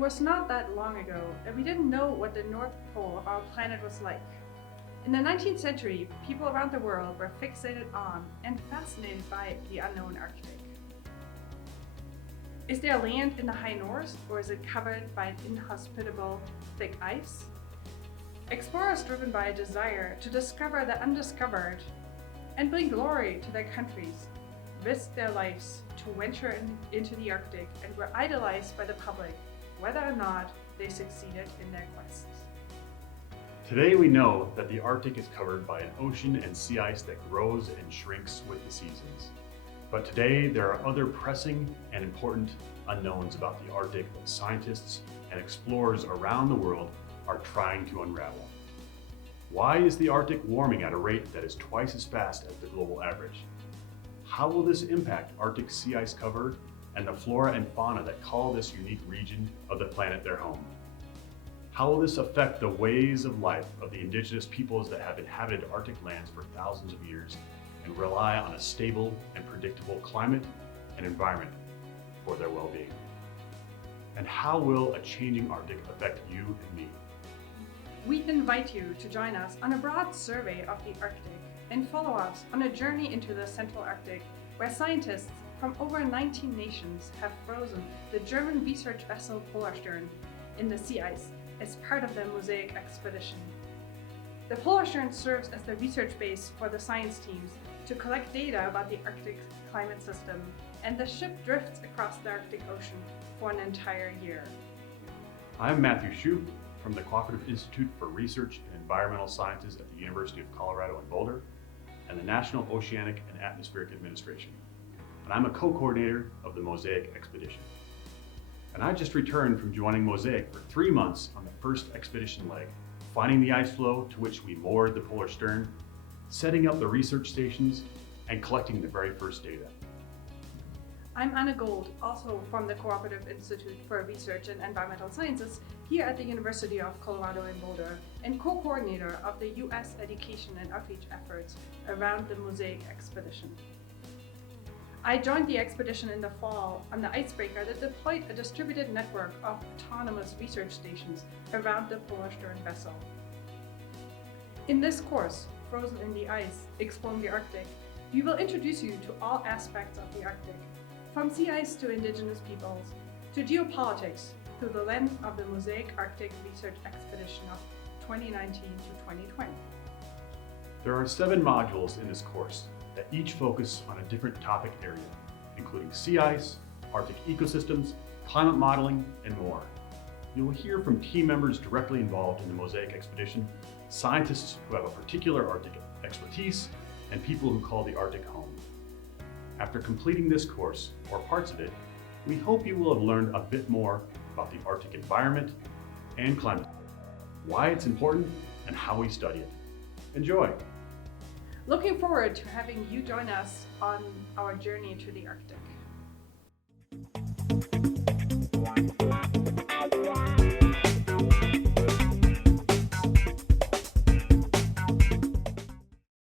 was not that long ago that we didn't know what the North Pole of our planet was like. In the 19th century, people around the world were fixated on and fascinated by the unknown Arctic. Is there land in the high north, or is it covered by an inhospitable, thick ice? Explorers driven by a desire to discover the undiscovered and bring glory to their countries risked their lives to venture into the Arctic and were idolized by the public, whether or not they succeeded in their quests. Today we know that the Arctic is covered by an ocean and sea ice that grows and shrinks with the seasons. But today there are other pressing and important unknowns about the Arctic that scientists and explorers around the world are trying to unravel. Why is the Arctic warming at a rate that is twice as fast as the global average? How will this impact Arctic sea ice cover and the flora and fauna that call this unique region of the planet their home? How will this affect the ways of life of the indigenous peoples that have inhabited Arctic lands for thousands of years and rely on a stable and predictable climate and environment for their well-being? And how will a changing Arctic affect you and me? We invite you to join us on a broad survey of the Arctic and follow us on a journey into the Central Arctic, where scientists from over 19 nations have frozen the German research vessel Polarstern in the sea ice as part of the MOSAiC expedition. The Polarstern serves as the research base for the science teams to collect data about the Arctic climate system, and the ship drifts across the Arctic Ocean for an entire year. I'm Matthew Shupe from the Cooperative Institute for Research in Environmental Sciences at the University of Colorado in Boulder and the National Oceanic and Atmospheric Administration. And I'm a co-coordinator of the MOSAiC expedition. And I just returned from joining MOSAiC for 3 months on the first expedition leg, finding the ice floe to which we moored the Polarstern, setting up the research stations, and collecting the very first data. I'm Anna Gold, also from the Cooperative Institute for Research in Environmental Sciences here at the University of Colorado in Boulder, and co-coordinator of the U.S. education and outreach efforts around the MOSAiC expedition. I joined the expedition in the fall on the icebreaker that deployed a distributed network of autonomous research stations around the Polarstern vessel. In this course, Frozen in the Ice, Exploring the Arctic, we will introduce you to all aspects of the Arctic, from sea ice to indigenous peoples, to geopolitics, through the lens of the MOSAiC Arctic Research Expedition of 2019 to 2020. There are 7 modules in this course that each focus on a different topic area, including sea ice, Arctic ecosystems, climate modeling, and more. You will hear from team members directly involved in the MOSAiC expedition, scientists who have a particular Arctic expertise, and people who call the Arctic home. After completing this course, or parts of it, we hope you will have learned a bit more about the Arctic environment and climate, why it's important, and how we study it. Enjoy! Looking forward to having you join us on our journey to the Arctic.